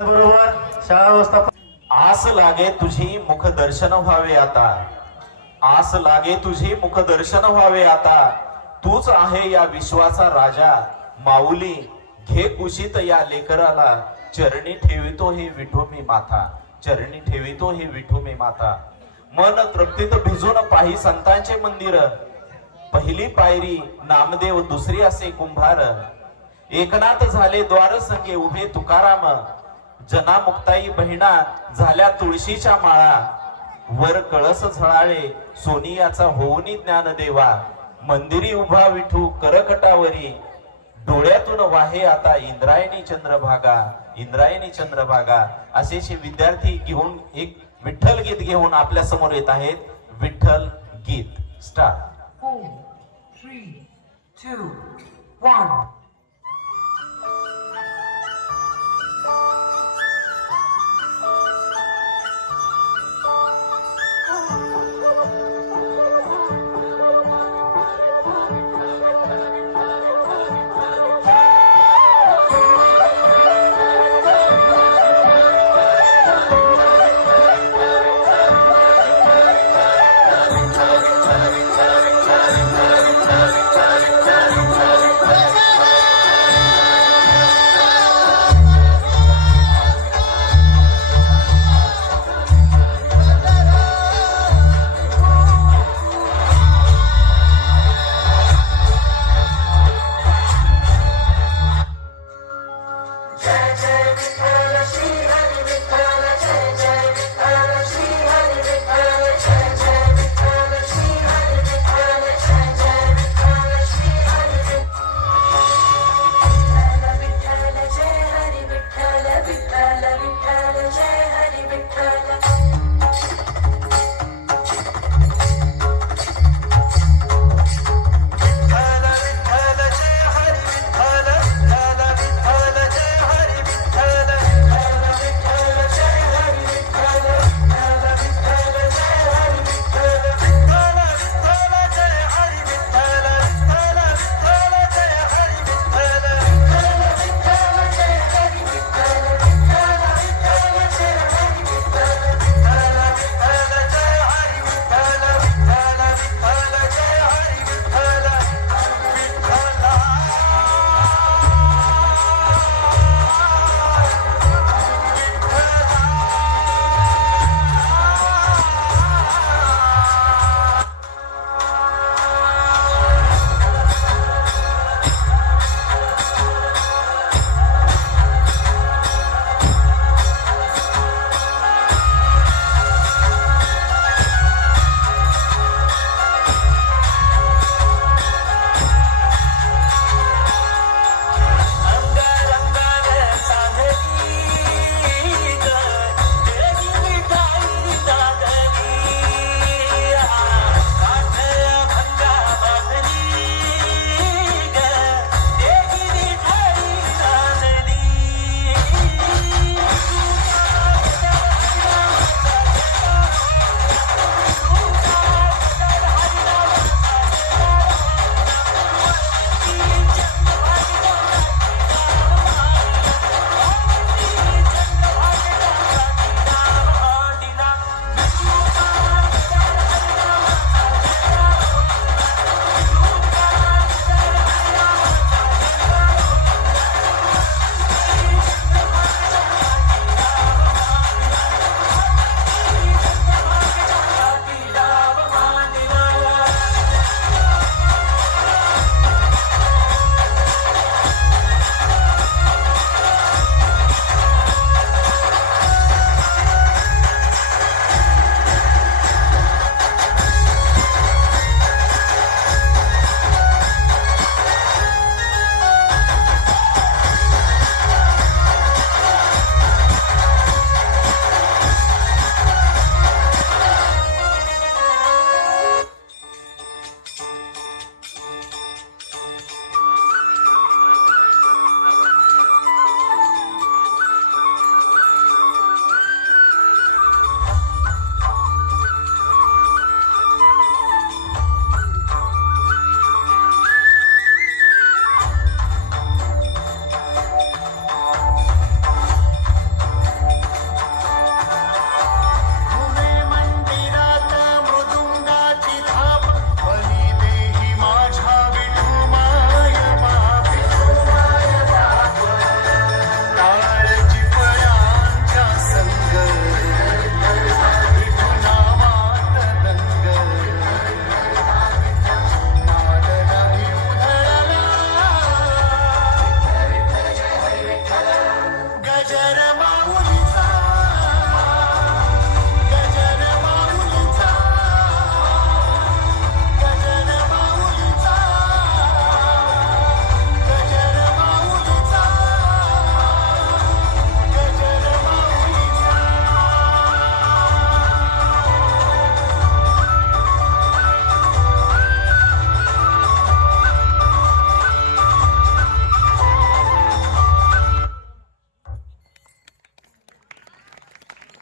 बरोबर. शाळा व्यवस्थापन आस लागे तुझी मुख दर्शन व्हावे आता. आस लागे तुझी मुख दर्शन व्हावे आता. तूच आहे या विश्वाचा राजा. माऊली घे कुशीत या लेकराला. चरणी ठेवितो हे विठो मी माथा चरणी ठेवितो हे विठो मी माथा मन तृप्तीत भिजून पाही संतांचे मंदिर. पहिली पायरी नामदेव दुसरी असे कुंभार. एकनाथ झाले द्वार संगे उभे तुकाराम. जना मुक्ताई बहिणा झाल्या तुळशीच्या माळा. वर कळस झळाळे सोनियाचा होऊनी ज्ञानदेवा. मंदिरी उभा विठू करकटावरी. डोळ्यातून वाहे आता इंद्रायणी चंद्रभागा. इंद्रायणी चंद्रभागा. असेचे विद्यार्थी घेऊन एक विठ्ठल गीत घेऊन आपल्यासमोर येत आहेत. विठ्ठल गीत. स्टार्ट. थ्री टू वन जय जय विठ्ठल श्री हरि विठ्ठल जय जय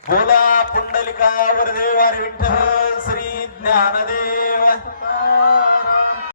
बोला पुंडलिका वरदेव विठ्ठल श्री ज्ञानदेव.